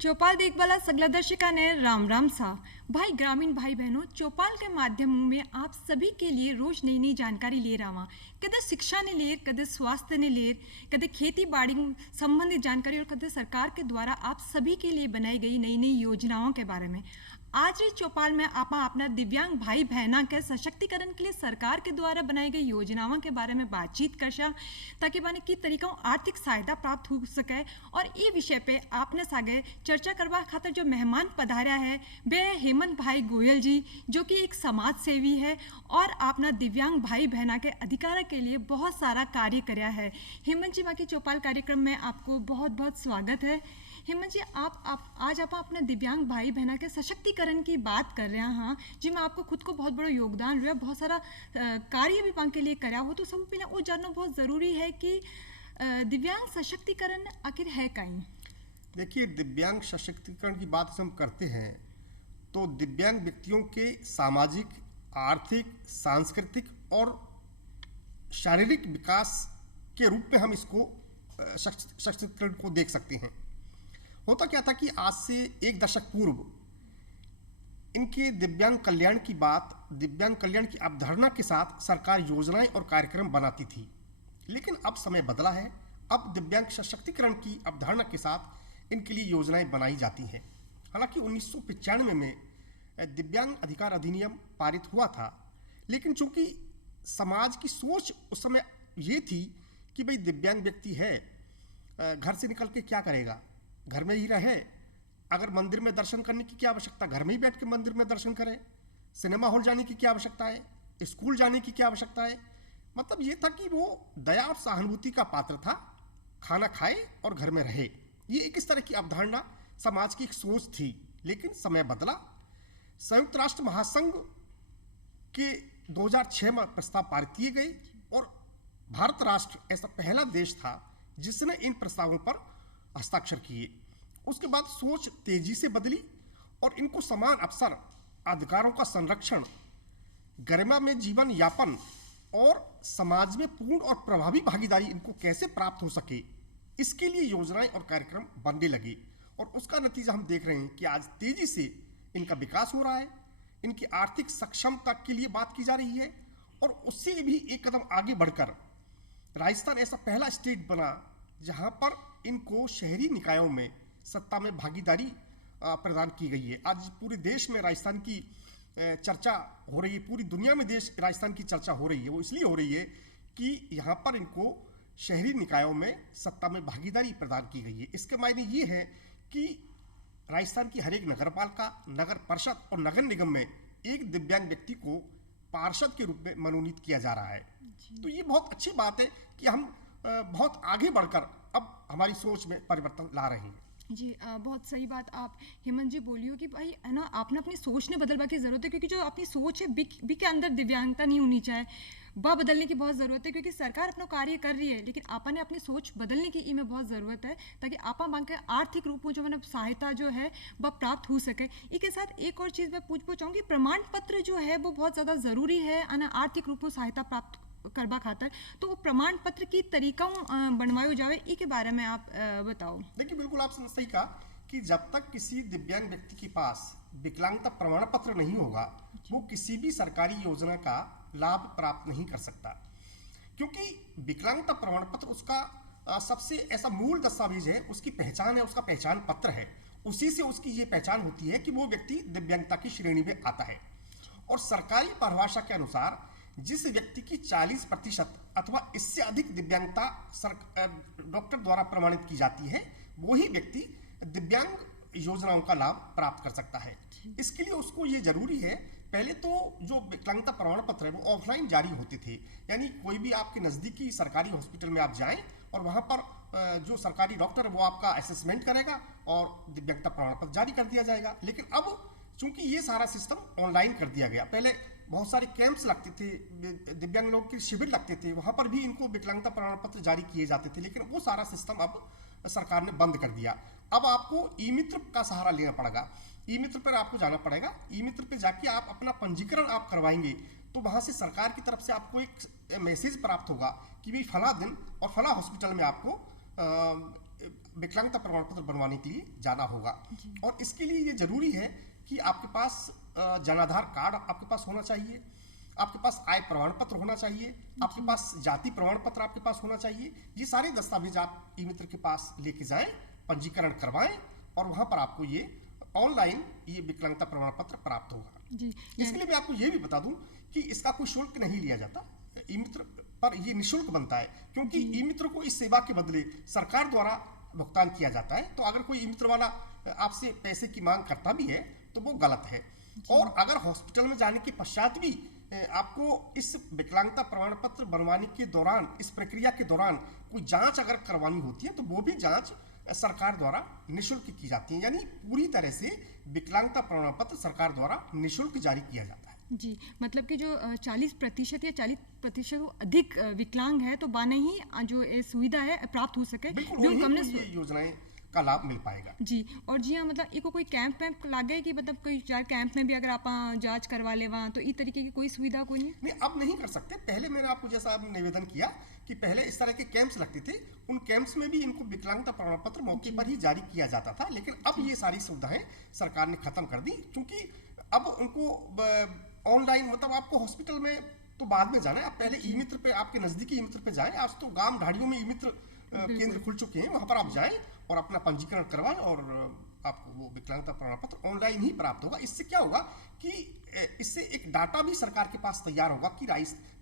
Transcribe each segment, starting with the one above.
चौपाल देखभाला सगला दर्शका ने राम राम सा। भाई ग्रामीण भाई बहनों, चौपाल के माध्यम में आप सभी के लिए रोज नई नई जानकारी ले रहा हूँ। कदे शिक्षा ने ले, कदे स्वास्थ्य ने ले, कदे खेती बाड़ी संबंधित जानकारी और कदे सरकार के द्वारा आप सभी के लिए बनाई गई नई नई योजनाओं के बारे में। आज ही चौपाल में आप अपना दिव्यांग भाई बहना के सशक्तिकरण के लिए सरकार के द्वारा बनाई गई योजनाओं के बारे में बातचीत कर सा, ताकि बने की तरीकों आर्थिक सहायता प्राप्त हो सके। और ये विषय पे आपने सागे चर्चा करवा खातर जो मेहमान पधारा है वे हेमंत भाई गोयल जी, जो कि एक समाज सेवी है और अपना दिव्यांग भाई बहना के अधिकार के लिए बहुत सारा कार्य कराया है। हेमंत जी, बाकी चौपाल कार्यक्रम में आपको बहुत बहुत स्वागत है। हेमंत जी, आप आज आप अपने दिव्यांग भाई बहना के सशक्तिकरण की बात कर रहे हैं, जिसमें आपको खुद को बहुत बड़ा योगदान रहा, बहुत सारा कार्य भी पाने के लिए करा हो। तो सब पहले वो जानना बहुत ज़रूरी है कि दिव्यांग सशक्तिकरण आखिर है कहीं। देखिए, दिव्यांग सशक्तिकरण की बात हम करते हैं तो दिव्यांग व्यक्तियों के सामाजिक, आर्थिक, सांस्कृतिक और शारीरिक विकास के रूप में हम इसको सशक्तिकरण को देख सकते हैं। होता क्या था कि आज से एक दशक पूर्व इनके दिव्यांग कल्याण की बात, दिव्यांग कल्याण की अवधारणा के साथ सरकार योजनाएं और कार्यक्रम बनाती थी। लेकिन अब समय बदला है। अब दिव्यांग सशक्तिकरण की अवधारणा के साथ इनके लिए योजनाएं बनाई जाती हैं। हालांकि 1995 में दिव्यांग अधिकार अधिनियम पारित हुआ था, लेकिन चूंकि समाज की सोच उस समय ये थी कि भाई दिव्यांग व्यक्ति है, घर से निकल के क्या करेगा, घर में ही रहे। अगर मंदिर में दर्शन करने की क्या आवश्यकता, घर में ही बैठ के मंदिर में दर्शन करें। सिनेमा हॉल जाने की क्या आवश्यकता है, स्कूल जाने की क्या आवश्यकता है। मतलब ये था कि वो दया और सहानुभूति का पात्र था, खाना खाए और घर में रहे। ये एक इस तरह की अवधारणा समाज की एक सोच थी। लेकिन समय बदला। संयुक्त राष्ट्र महासंघ के 2006 में प्रस्ताव पारित किए गए और भारत राष्ट्र ऐसा पहला देश था जिसने इन प्रस्तावों पर हस्ताक्षर किए। उसके बाद सोच तेजी से बदली और इनको समान अवसर, अधिकारों का संरक्षण, गरिमा में जीवन यापन और समाज में पूर्ण और प्रभावी भागीदारी इनको कैसे प्राप्त हो सके, इसके लिए योजनाएं और कार्यक्रम बनने लगे। और उसका नतीजा हम देख रहे हैं कि आज तेजी से इनका विकास हो रहा है। इनकी आर्थिक सक्षमता के लिए बात की जा रही है और उससे भी एक कदम आगे बढ़कर राजस्थान ऐसा पहला स्टेट बना जहां पर इनको शहरी निकायों में सत्ता में भागीदारी प्रदान की गई है। आज पूरे देश में राजस्थान की चर्चा हो रही है, पूरी दुनिया में देश राजस्थान की चर्चा हो रही है। वो इसलिए हो रही है कि यहाँ पर इनको शहरी निकायों में सत्ता में भागीदारी प्रदान की गई है। इसके मायने ये है कि राजस्थान की हर एक नगरपालिका, नगर परिषद और नगर निगम में एक दिव्यांग व्यक्ति को पार्षद के रूप में मनोनीत किया जा रहा है। तो ये बहुत अच्छी बात है कि हम बहुत आगे बढ़कर अब हमारी सोच में परिवर्तन ला रहे हैं। जी, बहुत सही बात आप हेमंत जी बोली हो कि भाई है ना, आपने अपनी सोच ने बदलवा की ज़रूरत है, क्योंकि जो अपनी सोच है बी के अंदर दिव्यांगता नहीं होनी चाहिए, वह बदलने की बहुत ज़रूरत है। क्योंकि सरकार अपना कार्य कर रही है, लेकिन आपा ने अपनी सोच बदलने की इनमें बहुत ज़रूरत है, ताकि आपा मांग के आर्थिक रूप में जो मैंने सहायता जो है वह प्राप्त हो सके। इसके साथ एक और चीज़ मैं पूछना चाहूँगी, प्रमाण पत्र जो है वो बहुत ज़्यादा ज़रूरी है आर्थिक रूप में सहायता प्राप्त करवा खातर। तो वो प्रमाण पत्र की तरीका बनवायो जावे, इसके बारे में आप बताओ। देखिए, बिल्कुल आपने सही कहा कि जब तक किसी दिव्यांग व्यक्ति के पास विकलांगता प्रमाण पत्र नहीं होगा, वो किसी भी सरकारी योजना का लाभ प्राप्त नहीं कर सकता। क्योंकि विकलांगता प्रमाण पत्र उसका सबसे ऐसा मूल दस्तावेज है, उसकी पहचान है, उसका पहचान पत्र है। उसी से उसकी ये पहचान होती है कि वो व्यक्ति दिव्यांगता की श्रेणी में आता है। और सरकारी परिभाषा के अनुसार जिस व्यक्ति की 40% अथवा इससे अधिक दिव्यांगता डॉक्टर द्वारा प्रमाणित की जाती है, वही व्यक्ति दिव्यांग योजनाओं का लाभ प्राप्त कर सकता है। इसके लिए उसको ये जरूरी है, पहले तो जो विकलांगता प्रमाण पत्र है वो ऑफलाइन जारी होते थे। यानी कोई भी आपके नज़दीकी सरकारी हॉस्पिटल में आप जाएं और वहाँ पर जो सरकारी डॉक्टर है वो आपका असेसमेंट करेगा और दिव्यांगता प्रमाण पत्र जारी कर दिया जाएगा। लेकिन अब चूंकि ये सारा सिस्टम ऑनलाइन कर दिया गया, पहले बहुत सारे कैंप्स लगते थे, दिव्यांग लोग के शिविर लगते थे, वहाँ पर भी इनको विकलांगता प्रमाण पत्र जारी किए जाते थे। लेकिन वो सारा सिस्टम अब सरकार ने बंद कर दिया। अब आपको ई मित्र का सहारा लेना पड़ेगा। ई मित्र पर आपको जाना पड़ेगा। ई मित्र पर जाके आप अपना पंजीकरण आप करवाएंगे तो वहाँ से सरकार की तरफ से आपको एक मैसेज प्राप्त होगा कि भाई फला दिन और फला हॉस्पिटल में आपको विकलांगता प्रमाण पत्र बनवाने के लिए जाना होगा। और इसके लिए ये जरूरी है कि आपके पास जनाधार कार्ड आपके पास होना चाहिए, आपके पास आय प्रमाण पत्र होना चाहिए, आपके पास जाति प्रमाण पत्र आपके पास होना चाहिए। ये सारे दस्तावेज आप ई मित्र के पास लेके जाएं, पंजीकरण करवाएं और वहां पर आपको ये ऑनलाइन ये विकलांगता प्रमाण पत्र प्राप्त होगा जी। इसके लिए मैं आपको ये भी बता दूं कि इसका कोई शुल्क नहीं लिया जाता। ई मित्र पर ये निःशुल्क बनता है, क्योंकि ई मित्र को इस सेवा के बदले सरकार द्वारा भुगतान किया जाता है। तो अगर कोई ई मित्र वाला आपसे पैसे की मांग करता भी है तो वो गलत है। और अगर हॉस्पिटल में जाने के पश्चात भी आपको इस विकलांगता प्रमाण पत्र बनवाने के दौरान, इस प्रक्रिया के दौरान कोई जांच अगर करवानी होती है तो वो भी जांच सरकार द्वारा निःशुल्क की जाती है। यानी पूरी तरह से विकलांगता प्रमाण पत्र सरकार द्वारा निःशुल्क जारी किया जाता है। जी, मतलब कि जो 40% या 40% अधिक विकलांग है तो बाने ही जो ये सुविधा है प्राप्त हो सके। बिल्कुल जो उन्हीं हमने को ये योजनाएं का लाभ मिल पाएगा। जी। और जी हाँ, मतलब इको कोई कैंप वैम्प लागे कि मतलब कोई चार कैंप में भी अगर आप जांच करवा ले वहाँ, तो इस तरीके की कोई सुविधा कोई नहीं? नहीं, अब नहीं कर सकते। पहले मैंने आपको जैसा निवेदन किया कि पहले इस तरह के कैंप्स लगते थे, उन कैंप्स में भी इनको विकलांगता प्रमाण पत्र मौके पर ही जारी किया जाता था। लेकिन अब ये सारी सुविधाएं सरकार ने खत्म कर दी, क्योंकि अब उनको ऑनलाइन, मतलब आपको हॉस्पिटल में तो बाद में जाना है, आप पहले ई मित्र पे, आपके नजदीकी ई मित्र पे जाएं। आज तो गांव ढाड़ियों में ई मित्र केंद्र खुल चुके हैं, वहां पर आप जाएं और अपना पंजीकरण करवाएं और आपको वो विकलांगता प्रमाण पत्र ऑनलाइन ही प्राप्त होगा। इससे क्या होगा कि इससे एक डाटा भी सरकार के पास तैयार होगा कि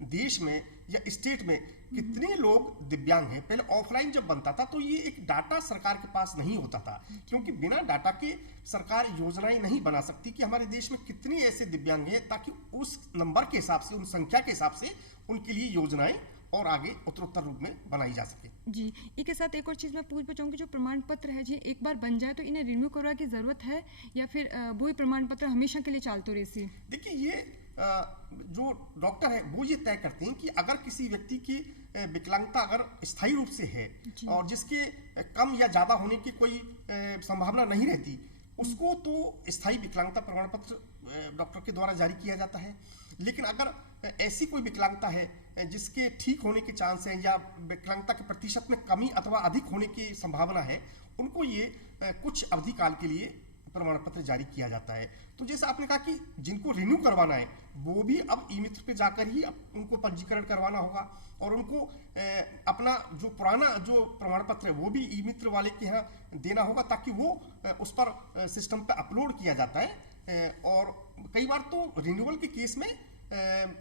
देश में या स्टेट में कितने लोग दिव्यांग हैं। पहले ऑफलाइन जब बनता था तो ये एक डाटा सरकार के पास नहीं होता था, क्योंकि बिना डाटा के सरकार योजनाएं नहीं बना सकती कि हमारे देश में कितने ऐसे दिव्यांग हैं, ताकि उस नंबर के हिसाब से, उन संख्या के हिसाब से उनके लिए योजनाएं और आगे उत्तरोत्तर रूप में बनाई जा सके। जी, इसके साथ एक और चीज़ मैं पूछ चाहूँगी, जो प्रमाण पत्र है जी, एक बार बन जाए तो इन्हें रिन्यू करवा की ज़रूरत है या फिर वही प्रमाण पत्र हमेशा के लिए चालते रहती? देखिए, ये जो डॉक्टर है वो ये तय करते हैं कि अगर किसी व्यक्ति की विकलांगता अगर स्थायी रूप से है और जिसके कम या ज़्यादा होने की कोई संभावना नहीं रहती, उसको तो स्थायी विकलांगता प्रमाण पत्र डॉक्टर के द्वारा जारी किया जाता है। लेकिन अगर ऐसी कोई विकलांगता है जिसके ठीक होने के चांस हैं या विकलांगता के प्रतिशत में कमी अथवा अधिक होने की संभावना है, उनको ये कुछ अवधि काल के लिए प्रमाण पत्र जारी किया जाता है। तो जैसे आपने कहा कि जिनको रिन्यू करवाना है वो भी अब ई मित्र पे जाकर ही उनको पंजीकरण करवाना होगा और उनको अपना जो पुराना जो प्रमाण पत्र है वो भी ई मित्र वाले के यहाँ देना होगा, ताकि वो उस पर सिस्टम पे अपलोड किया जाता है। और कई बार तो रिन्यूअल के केस में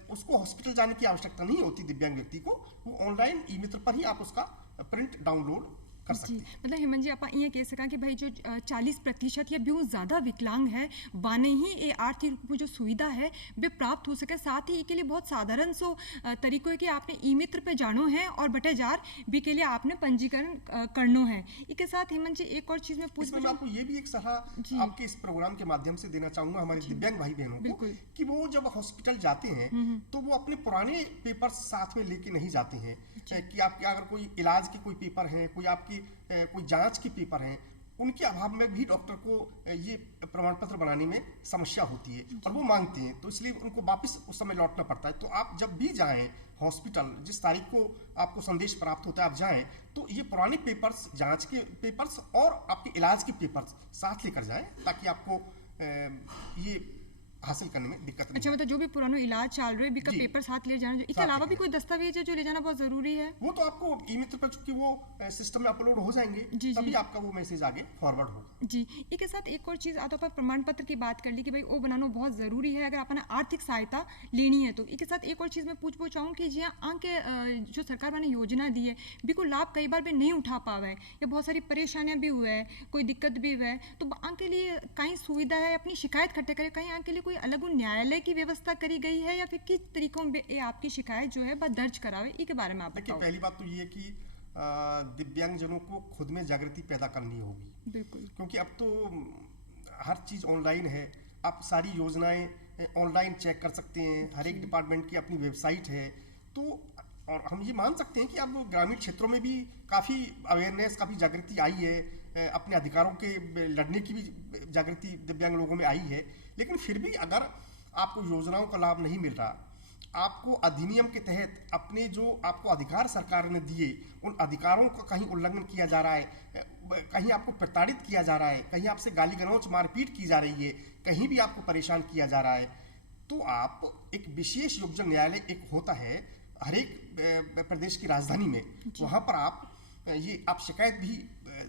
उसको हॉस्पिटल जाने की आवश्यकता नहीं होती दिव्यांग व्यक्ति को, वो ऑनलाइन ई मित्र पर ही आप उसका प्रिंट डाउनलोड कर सकते हैं। मतलब हेमंत जी, आप ये कह सका कि भाई जो 40% या भी ज़्यादा विकलांग है बाने ही ये आर्थिक रूप में जो सुविधा है वे प्राप्त हो सके। साथ ही के लिए बहुत साधारण सो तरीकों है कि आपने ई मित्र पे जानो है और बटे जार भी के लिए आपने पंजीकरण करनो है। इसके साथ हेमंत जी एक और चीज़ में मैं आपको ये भी एक सलाह आपके इस प्रोग्राम के माध्यम से देना चाहूंगा हमारे दिव्यांग भाई बहनों को, कि वो जब हॉस्पिटल जाते हैं तो वो अपने पुराने पेपर साथ में लेके नहीं जाते हैं। कि आपके अगर कोई इलाज के कोई पेपर हैं, कोई आपकी कोई जांच के पेपर हैं, उनके अभाव में भी डॉक्टर को ये प्रमाण पत्र बनाने में समस्या होती है और वो मांगते हैं, तो इसलिए उनको वापस उस समय लौटना पड़ता है। तो आप जब भी जाएं हॉस्पिटल, जिस तारीख को आपको संदेश प्राप्त होता है आप जाएं, तो ये पुराने पेपर्स, जांच के पेपर्स और आपके इलाज के पेपर्स साथ लेकर जाएं, ताकि आपको ये हासिल करने में दिक्कत नहीं। अच्छा, मतलब जो भी पुराना इलाज चल रहा है का पेपर साथ ले जाना, इसके अलावा भी कोई दस्तावेज है जो ले जाना बहुत जरूरी है? वो तो आपको ई मित्र पर चूंकि वो सिस्टम में अपलोड हो जाएंगे, तभी आपका वो मैसेज आगे फॉरवर्ड होगा। जी, इसके साथ एक और चीज आता है, प्रमाण पत्र की बात कर ली कि भाई वो बनाना बहुत जरूरी है अगर आपने आर्थिक सहायता लेनी है तो। इसके साथ एक और चीज मैं पूछ चाहूँ कि जी हाँ, के जो सरकार ने योजना दी है बिल्कुल लाभ कई बार भी नहीं उठा पावा है या बहुत सारी परेशानियां भी हुआ है, कोई दिक्कत भी हुआ है, तो के लिए कहीं सुविधा है अपनी शिकायत खट्टे करे, कहीं के लिए कोई अलग न्यायालय की व्यवस्था करी गई है या फिर किस तरीकों में ये आपकी शिकायत जो है दर्ज करावे, इसके बारे में आप बताओ। पहली बात तो ये है कि दिव्यांगजनों को खुद में जागृति पैदा करनी होगी, बिल्कुल, क्योंकि अब तो हर चीज ऑनलाइन है। आप सारी योजनाएं ऑनलाइन चेक कर सकते हैं, हर एक डिपार्टमेंट की अपनी वेबसाइट है। तो और हम ये मान सकते हैं कि अब ग्रामीण क्षेत्रों में भी काफ़ी अवेयरनेस, काफ़ी जागृति आई है, अपने अधिकारों के लड़ने की भी जागृति दिव्यांग लोगों में आई है। लेकिन फिर भी अगर आपको योजनाओं का लाभ नहीं मिल रहा आपको अधिनियम के तहत अपने जो आपको अधिकार सरकार ने दिए, उन अधिकारों का कहीं उल्लंघन किया जा रहा है, कहीं आपको प्रताड़ित किया जा रहा है, कहीं आपसे गाली गलौज मारपीट की जा रही है, कहीं भी आपको परेशान किया जा रहा है, तो आप एक विशेष योजना न्यायालय एक होता है हर एक प्रदेश की राजधानी में, वहाँ पर आप शिकायत भी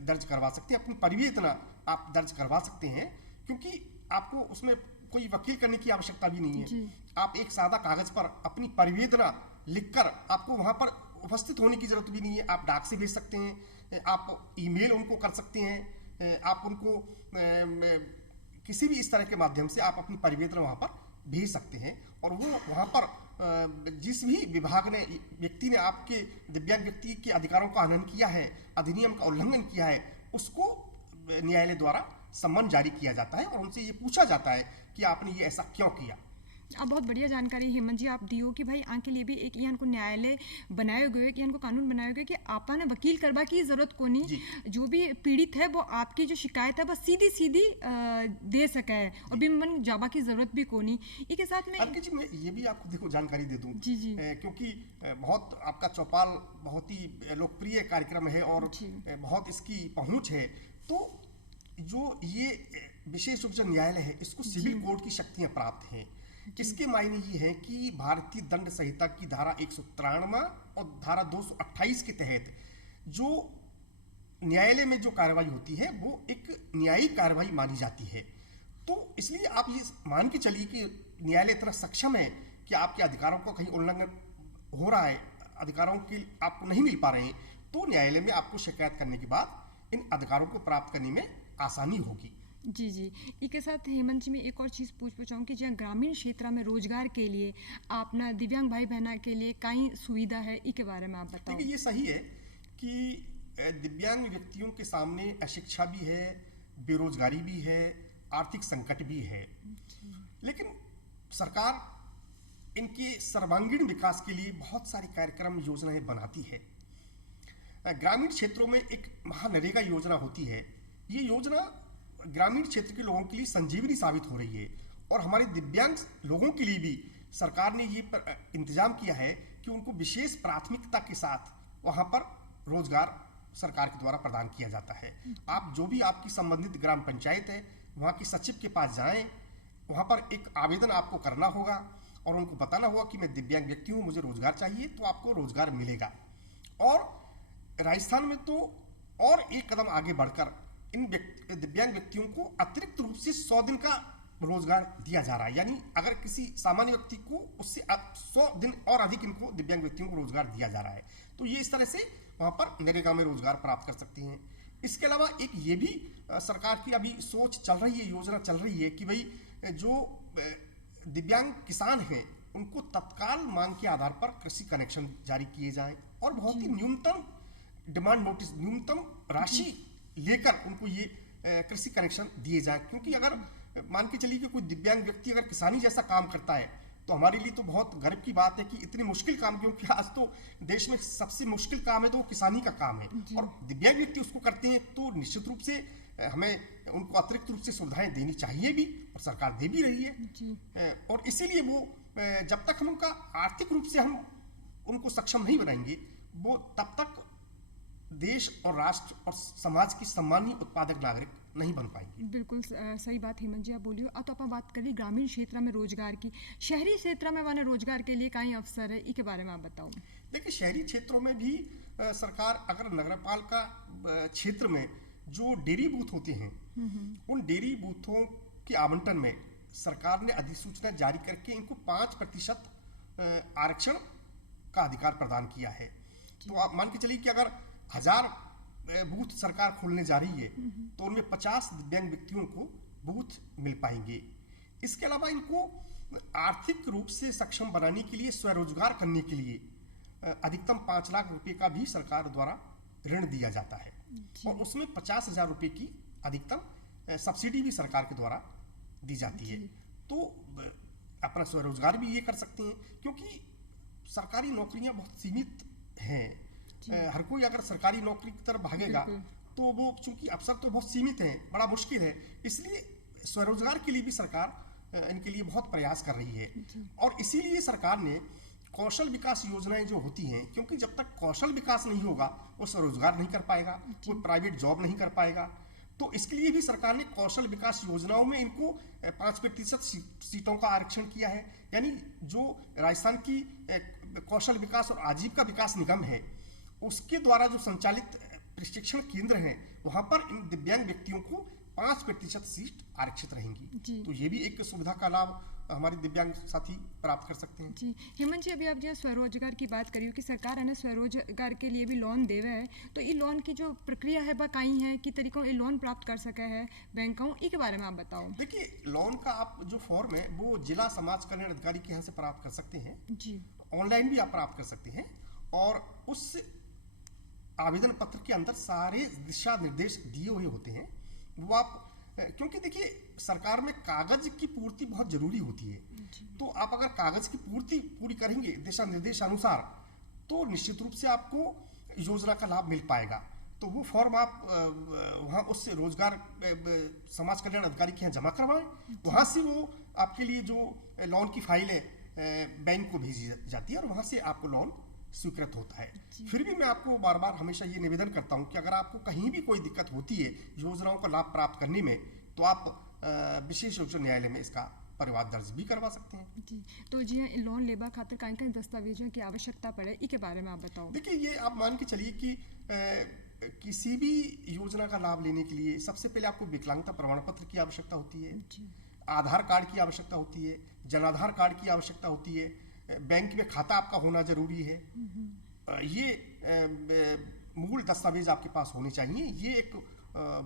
दर्ज करवा सकते हैं, अपनी परिवेदना आप दर्ज करवा सकते हैं, क्योंकि आपको उसमें कोई वकील करने की आवश्यकता भी नहीं है। आप एक सादा कागज पर अपनी परिवेदना लिखकर, आपको वहां पर उपस्थित होने की जरूरत भी नहीं है, आप डाक से भेज सकते हैं, आप ईमेल उनको कर सकते हैं, आप उनको किसी भी इस तरह के माध्यम से आप अपनी परिवेदना वहां पर भेज सकते हैं, और वो वहां पर जिस भी विभाग ने व्यक्ति ने आपके दिव्यांग व्यक्ति के अधिकारों का हनन किया है, अधिनियम का उल्लंघन किया है, उसको न्यायालय द्वारा सम्मन जारी किया जाता है और उनसे ये पूछा जाता है कि आपने ये ऐसा क्यों किया। अब बहुत बढ़िया जानकारी हेमंत जी आप दियो कि भाई आके लिए भी एक यहाँ को न्यायालय बनाए गए कि यहाँ को कानून बनाए गए कि आपा ने वकील करवा की जरूरत को नहीं, जो भी पीड़ित है वो आपकी जो शिकायत है बस सीधी सीधी दे सके है और बिमन जाबा की जरूरत भी को नहीं। इसके साथ में जी मैं ये भी आपको देखो जानकारी दे दूं, जी क्योंकि बहुत आपका चौपाल बहुत ही लोकप्रिय कार्यक्रम है और बहुत इसकी पहुंच है, तो जो ये विशेष उपज न्यायालय है इसको सिविल कोड की शक्तियां प्राप्त हैं। इसके मायने ये है कि भारतीय दंड संहिता की धारा 193 और धारा 228 के तहत जो न्यायालय में जो कार्रवाई होती है वो एक न्यायिक कार्रवाई मानी जाती है। तो इसलिए आप ये मान के चलिए कि न्यायालय इतना सक्षम है कि आपके अधिकारों का कहीं उल्लंघन हो रहा है, अधिकारों के आपको नहीं मिल पा रहे हैं, तो न्यायालय में आपको शिकायत करने के बाद इन अधिकारों को प्राप्त करने में आसानी होगी। जी इसके साथ हेमंत जी में एक और चीज़ पूछूँ कि जहाँ ग्रामीण क्षेत्र में रोजगार के लिए अपना दिव्यांग भाई बहना के लिए कई सुविधा है, इसके बारे में आप बताओ। देखिए ये सही है कि दिव्यांग व्यक्तियों के सामने अशिक्षा भी है, बेरोजगारी भी है, आर्थिक संकट भी है, लेकिन सरकार इनके सर्वांगीण विकास के लिए बहुत सारी कार्यक्रम योजनाएं बनाती है। ग्रामीण क्षेत्रों में एक महानरेगा योजना होती है, ये योजना ग्रामीण क्षेत्र के लोगों के लिए संजीवनी साबित हो रही है और हमारे दिव्यांग लोगों के लिए भी सरकार ने ये इंतजाम किया है कि उनको विशेष प्राथमिकता के साथ वहाँ पर रोजगार सरकार के द्वारा प्रदान किया जाता है। आप जो भी आपकी संबंधित ग्राम पंचायत है वहाँ की सचिव के पास जाएं, वहाँ पर एक आवेदन आपको करना होगा और उनको बताना होगा कि मैं दिव्यांग व्यक्ति हूँ, मुझे रोजगार चाहिए, तो आपको रोजगार मिलेगा। और राजस्थान में तो और एक कदम आगे बढ़कर इन दिव्यांग व्यक्तियों को अतिरिक्त रूप से 100 दिन का रोजगार दिया जा रहा है, यानी अगर किसी सामान्य व्यक्ति को उससे 100 दिन और अधिक इनको दिव्यांग व्यक्तियों को रोजगार दिया जा रहा है, तो ये इस तरह से वहां पर नरेगा में रोजगार प्राप्त कर सकते हैं। इसके अलावा एक ये भी सरकार की अभी सोच चल रही है, योजना चल रही है कि भाई जो दिव्यांग किसान हैं उनको तत्काल मांग के आधार पर कृषि कनेक्शन जारी किए जाएं और बहुत ही न्यूनतम डिमांड नोटिस, न्यूनतम राशि लेकर उनको ये कृषि कनेक्शन दिए जाए। क्योंकि अगर मान के चलिए कि कोई दिव्यांग व्यक्ति अगर किसानी जैसा काम करता है तो हमारे लिए तो बहुत गर्व की बात है कि इतनी मुश्किल काम, क्योंकि आज तो देश में सबसे मुश्किल काम है तो वो किसानी का काम है और दिव्यांग व्यक्ति उसको करते हैं, तो निश्चित रूप से हमें उनको अतिरिक्त रूप से सुविधाएं देनी चाहिए भी और सरकार दे भी रही है। और इसीलिए वो जब तक हम उनका आर्थिक रूप से हम उनको सक्षम नहीं बनाएंगे, वो तब तक देश और राष्ट्र और समाज की सम्मानीय उत्पादक नागरिक नहीं बन पाएंगे। बिल्कुल सही बात हेमंत जी आप बोलियो। अब तो आप बात करिए ग्रामीण क्षेत्र में रोजगार की, शहरी क्षेत्र में माने रोजगार के लिए कई अवसर है, इसके बारे में आप बताओ। देखिए शहरी क्षेत्रों में भी सरकार अगर नगरपालिका क्षेत्र में जो डेयरी बूथ होते हैं उन डेयरी बूथों के आवंटन में सरकार ने अधिसूचना जारी करके इनको 5% आरक्षण का अधिकार प्रदान किया है। तो आप मान के चलिए कि अगर 1000 बूथ सरकार खोलने जा रही है तो उनमें 50 दिव्यांग व्यक्तियों को बूथ मिल पाएंगे। इसके अलावा इनको आर्थिक रूप से सक्षम बनाने के लिए, स्वरोजगार करने के लिए अधिकतम 5 लाख रुपए का भी सरकार द्वारा ऋण दिया जाता है और उसमें 50,000 रुपए की अधिकतम सब्सिडी भी सरकार के द्वारा दी जाती है। तो अपना स्वरोजगार भी ये कर सकते हैं, क्योंकि सरकारी नौकरियां बहुत सीमित हैं। हर कोई अगर सरकारी नौकरी की तरफ भागेगा तो वो चूंकि अवसर तो बहुत सीमित हैं, बड़ा मुश्किल है, इसलिए स्वरोजगार के लिए भी सरकार इनके लिए बहुत प्रयास कर रही है। और इसीलिए सरकार ने कौशल विकास योजनाएं जो होती हैं, क्योंकि जब तक कौशल विकास नहीं होगा वो स्वरोजगार नहीं कर पाएगा, वो प्राइवेट जॉब नहीं कर पाएगा। तो इसके लिए भी सरकार ने कौशल विकास योजनाओं में इनको 5% सीटों का आरक्षण किया है। यानी जो राजस्थान की कौशल विकास और आजीविका विकास निगम है उसके द्वारा जो संचालित प्रशिक्षण केंद्र हैं वहां पर इन दिव्यांग व्यक्तियों को 5% सीट आरक्षित रहेंगी। तो ये भी एक सुविधा का लाभ हमारे दिव्यांग साथी प्राप्त कर सकते हैं। जी हेमंत जी, अभी आप जो स्वरोजगार की बात करी हो कि सरकार है ना स्वरोजगार के लिए भी लोन देवे है, तो ये लोन की जो प्रक्रिया है वह कहीं है कि तरीकों ये लोन प्राप्त कर सके है बैंकों, इसके बारे में आप बताओ। देखिए, लोन का आप जो फॉर्म है वो जिला समाज कल्याण अधिकारी के यहाँ से प्राप्त कर सकते हैं जी। ऑनलाइन भी आप प्राप्त कर सकते हैं और उस आवेदन पत्र के अंदर सारे दिशा निर्देश दिए हुए होते हैं। वो आप, क्योंकि देखिए सरकार में कागज की पूर्ति बहुत जरूरी होती है, तो आप अगर कागज की पूर्ति पूरी करेंगे दिशा निर्देश अनुसार तो निश्चित रूप से आपको योजना का लाभ मिल पाएगा। तो वो फॉर्म आप वहाँ उससे रोजगार समाज कल्याण अधिकारी के यहाँ जमा करवाएं, वहाँ से वो आपके लिए जो लोन की फाइल है बैंक को भेजी जाती है और वहाँ से आपको लोन स्वीकृत होता है। फिर भी मैं आपको बार बार हमेशा ये निवेदन करता हूँ कि अगर आपको कहीं भी कोई दिक्कत होती है योजनाओं का लाभ प्राप्त करने में तो आप विशेष उच्च न्यायालय में इसका परिवाद दर्ज भी करवा सकते हैं। जी, तो जी लोन लेबा खातिर कहीं कहीं दस्तावेजों की आवश्यकता पड़े, इसके बारे में आप बताओ। देखिए, ये आप मान के चलिए कि किसी भी योजना का लाभ लेने के लिए सबसे पहले आपको विकलांगता प्रमाण पत्र की आवश्यकता होती है, आधार कार्ड की आवश्यकता होती है, जनाधार कार्ड की आवश्यकता होती है, बैंक में खाता आपका होना जरूरी है। ये मूल दस्तावेज आपके पास होने चाहिए। ये एक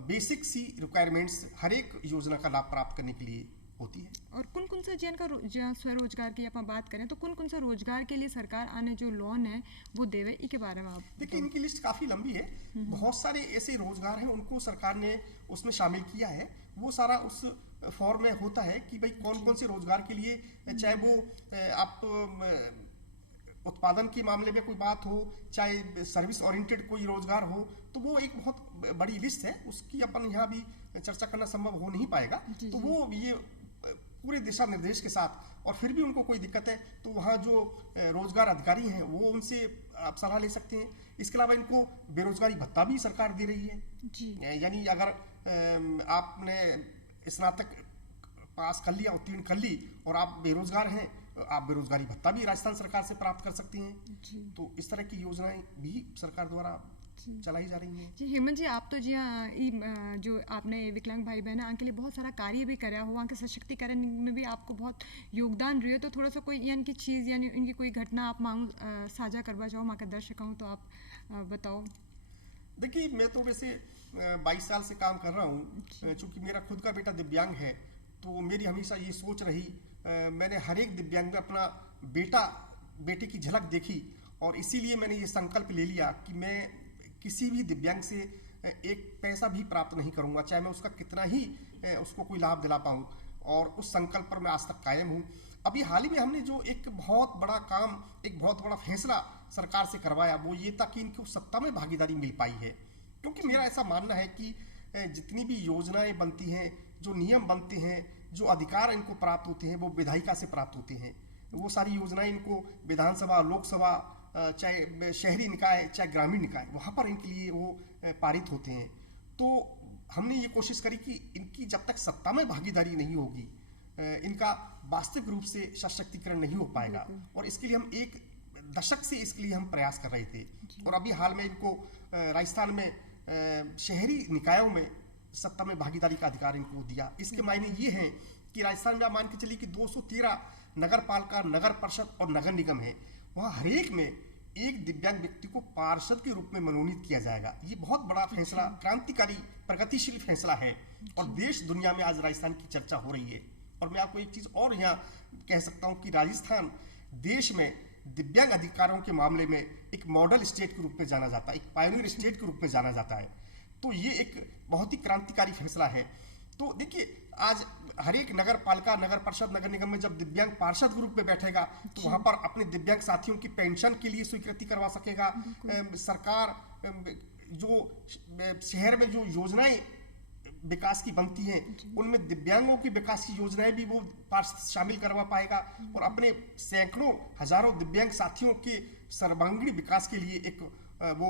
बेसिक सी रिक्वायरमेंट्स हर एक योजना का लाभ प्राप्त करने के लिए होती है। और कौन कौन सा जिनका स्वरोजगार की अपन बात करें तो कौन कौन सा रोजगार के लिए सरकार आने जो लोन है वो देवे, इसके बारे में आप देखिए, इनकी लिस्ट काफी लंबी है। बहुत सारे ऐसे रोजगार हैं उनको सरकार ने उसमें शामिल किया है। वो सारा उस फॉर्म में होता है कि भाई कौन कौन से रोजगार के लिए, चाहे वो आप उत्पादन के मामले में कोई बात हो, चाहे सर्विस ओरिएंटेड कोई रोजगार हो, तो वो एक बहुत बड़ी लिस्ट है, उसकी अपन यहाँ भी चर्चा करना संभव हो नहीं पाएगा। तो वो ये पूरे दिशा निर्देश के साथ, और फिर भी उनको कोई दिक्कत है तो वहाँ जो रोजगार अधिकारी हैं वो उनसे आप सलाह ले सकते हैं। इसके अलावा इनको बेरोजगारी भत्ता भी सरकार दे रही है। यानी अगर आपने स्नातक पास कर लिया, उत्तीर्ण कर ली और आप बेरोजगार हैं, आप बेरोजगारी भत्ता भी राजस्थान सरकार से प्राप्त कर सकते हैं। तो इस तरह की योजनाएं भी सरकार द्वारा चलाई जा रही हैं। जी हेमंत जी, आप तो जी जो आपने विकलांग भाई बहन आंके लिए बहुत सारा कार्य भी करा हुआ, के सशक्तिकरण में भी आपको बहुत योगदान रहे हो, तो थोड़ा सा कोई यानी की चीज़ यानी इनकी कोई घटना आप मांग साझा करवा जाओ माँ के दर्शक हूँ तो आप बताओ। देखिए, मैं तो वैसे 22 साल से काम कर रहा हूँ। चूँकि मेरा खुद का बेटा दिव्यांग है तो मेरी हमेशा ये सोच रही, मैंने हर एक दिव्यांग में अपना बेटे की झलक देखी और इसीलिए मैंने ये संकल्प ले लिया कि मैं किसी भी दिव्यांग से एक पैसा भी प्राप्त नहीं करूंगा, चाहे मैं उसका कितना ही उसको कोई लाभ दिला पाऊं। और उस संकल्प पर मैं आज तक कायम हूं। अभी हाल ही में हमने जो एक बहुत बड़ा काम, एक बहुत बड़ा फैसला सरकार से करवाया वो ये था कि इनको सत्ता में भागीदारी मिल पाई है। क्योंकि मेरा ऐसा मानना है कि जितनी भी योजनाएं बनती हैं, जो नियम बनते हैं, जो अधिकार इनको प्राप्त होते हैं वो विधायिका से प्राप्त होते हैं। वो सारी योजनाएं इनको विधानसभा, लोकसभा, चाहे शहरी निकाय चाहे ग्रामीण निकाय, वहाँ पर इनके लिए वो पारित होते हैं। तो हमने ये कोशिश करी कि इनकी जब तक सत्ता में भागीदारी नहीं होगी इनका वास्तविक रूप से सशक्तिकरण नहीं हो पाएगा। और इसके लिए हम एक दशक से इसके लिए हम प्रयास कर रहे थे और अभी हाल में इनको राजस्थान में शहरी निकायों में सत्ता में भागीदारी का अधिकार इनको दिया। इसके मायने ये हैं कि राजस्थान में आप मान के चलिए कि 213 नगर पालिका, नगर परिषद और नगर निगम है। वहाँ हर एक में एक दिव्यांग व्यक्ति को पार्षद के रूप में मनोनीत किया जाएगा। ये बहुत बड़ा फैसला, क्रांतिकारी प्रगतिशील फैसला है और देश दुनिया में आज राजस्थान की चर्चा हो रही है। और मैं आपको एक चीज और यहाँ कह सकता हूँ कि राजस्थान देश में दिव्यांग अधिकारों के मामले में एक मॉडल स्टेट के रूप में जाना जाता है, एक पायनियर स्टेट के रूप में जाना जाता है। तो ये एक बहुत ही क्रांतिकारी फैसला है। तो देखिए, आज हर एक नगर पालिका, नगर परिषद, नगर निगम में जब दिव्यांग पार्षद के रूप में बैठेगा तो वहां पर अपने दिव्यांग साथियों की पेंशन के लिए स्वीकृति करवा सकेगा। सरकार जो शहर में जो योजनाएं विकास की बनती हैं उनमें दिव्यांगों की विकास की योजनाएं भी वो पार्षद शामिल करवा पाएगा और अपने सैकड़ों हजारों दिव्यांग साथियों के सर्वांगीण विकास के लिए एक वो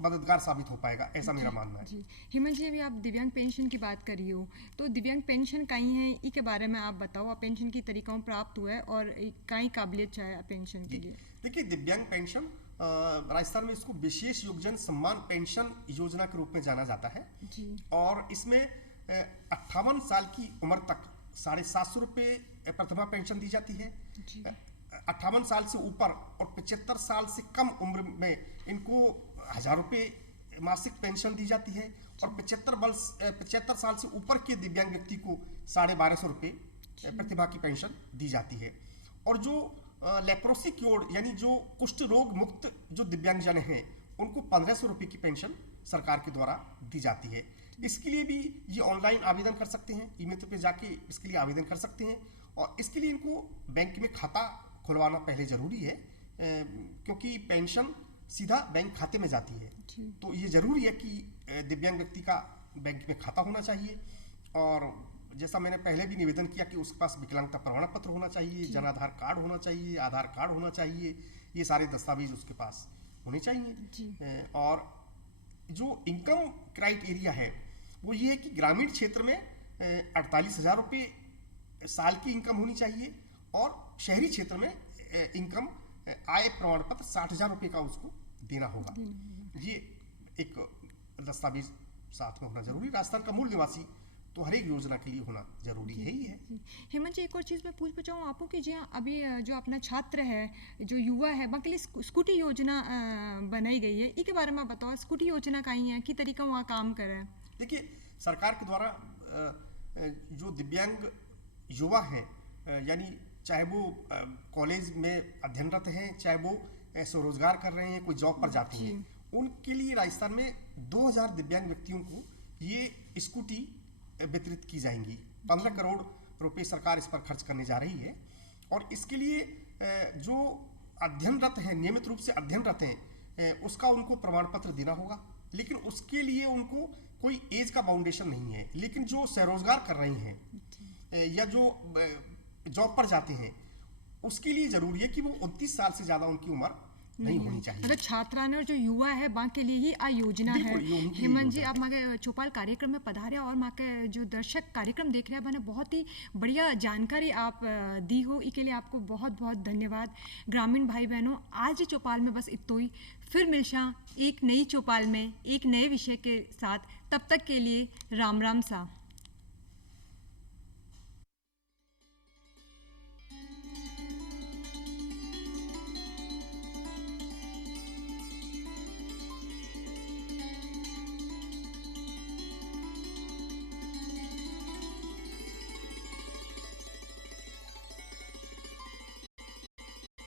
मददगार साबित हो पाएगा, ऐसा मेरा मानना है। जी हेमंत जी, अभी आप दिव्यांग पेंशन की बात करी हो, तो दिव्यांग पेंशन कहीं है ई के बारे में आप बताओ, आप पेंशन की तरीकाओं प्राप्त हुआ है और कहीं काबिलियत चाहे पेंशन के लिए। देखिए, दिव्यांग पेंशन राजस्थान में इसको विशेष योगदान सम्मान पेंशन योजना के रूप में जाना जाता है जी। और इसमें 58 साल की उम्र तक 750 रुपये प्रथमा पेंशन दी जाती है। 58 साल से ऊपर और 75 साल से कम उम्र में इनको 1000 रुपये मासिक पेंशन दी जाती है और 75 साल से ऊपर के दिव्यांग व्यक्ति को 1250 रुपये प्रतिभा की पेंशन दी जाती है। और जो लेप्रोसी क्योर्ड यानी जो कुष्ठ रोग मुक्त जो दिव्यांगजन हैं उनको 1500 रुपये की पेंशन सरकार के द्वारा दी जाती है। इसके लिए भी ये ऑनलाइन आवेदन कर सकते हैं, ईमेल पे जाके इसके लिए आवेदन कर सकते हैं और इसके लिए इनको बैंक में खाता खुलवाना पहले जरूरी है क्योंकि पेंशन सीधा बैंक खाते में जाती है। तो ये जरूरी है कि दिव्यांग व्यक्ति का बैंक में खाता होना चाहिए और जैसा मैंने पहले भी निवेदन किया कि उसके पास विकलांगता प्रमाण पत्र होना चाहिए, जन आधार कार्ड होना चाहिए, आधार कार्ड होना चाहिए, ये सारे दस्तावेज उसके पास होने चाहिए। और जो इनकम क्राइटेरिया है वो ये है कि ग्रामीण क्षेत्र में 48,000 रुपये साल की इनकम होनी चाहिए और शहरी क्षेत्र में इनकम आय प्रमाण पत्र 60,000 रुपये का उसको देना होगा। ये एक दस्तावेज साथ में होना जरूरी। राजस्थान का मूल निवासी तो हर एक योजना के लिए होना जरूरी है ही है। हेमंत जी, एक और चीज़ मैं पूछ चाहूँ आपको कि जी हाँ, अभी जो अपना छात्र है, जो युवा है, वहाँ के लिए स्कूटी योजना बनाई गई है, इसके बारे में बताओ। स्कूटी योजना का ही है कि तरीका वहाँ काम कर रहा है? देखिए, सरकार के द्वारा जो दिव्यांग युवा हैं यानी चाहे वो कॉलेज में अध्ययनरत हैं, चाहे वो स्वरोजगार कर रहे हैं, कोई जॉब पर जाते हैं, उनके लिए राजस्थान में 2000 दिव्यांग व्यक्तियों को ये स्कूटी वितरित की जाएंगी। 15 करोड़ रुपए सरकार इस पर खर्च करने जा रही है और इसके लिए जो अध्ययनरत हैं, नियमित रूप से अध्ययनरत हैं, उसका उनको प्रमाण पत्र देना होगा। लेकिन उसके लिए उनको कोई एज का बाउंडेशन नहीं है। लेकिन जो स्वरोजगार कर रहे हैं या जो जॉब पर जाते हैं उसके लिए जरूरी है कि वो 29 साल से ज्यादा उनकी उम्र नहीं होनी चाहिए। मतलब छात्रान और जो युवा है वहाँ के लिए ही आ योजना है। हेमंत जी, आप माँ चौपाल कार्यक्रम में पधारे और माँ के जो दर्शक कार्यक्रम देख रहे हैं मैंने बहुत ही बढ़िया जानकारी आप दी हो, इसके लिए आपको बहुत बहुत धन्यवाद। ग्रामीण भाई बहनों, आज चौपाल में बस इतना ही। फिर मिलशा एक नई चौपाल में एक नए विषय के साथ। तब तक के लिए राम राम सा।